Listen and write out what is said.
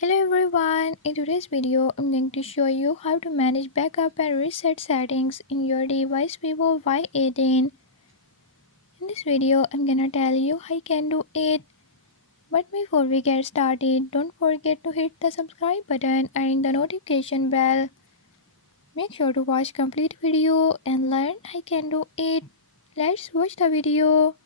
Hello everyone, in today's video I'm going to show you how to manage backup and reset settings in your device Vivo Y18. In this video I'm gonna tell you how you can do it. But before we get started, don't forget to hit the subscribe button and ring the notification bell. Make sure to watch complete video and learn how you can do it. Let's watch the video.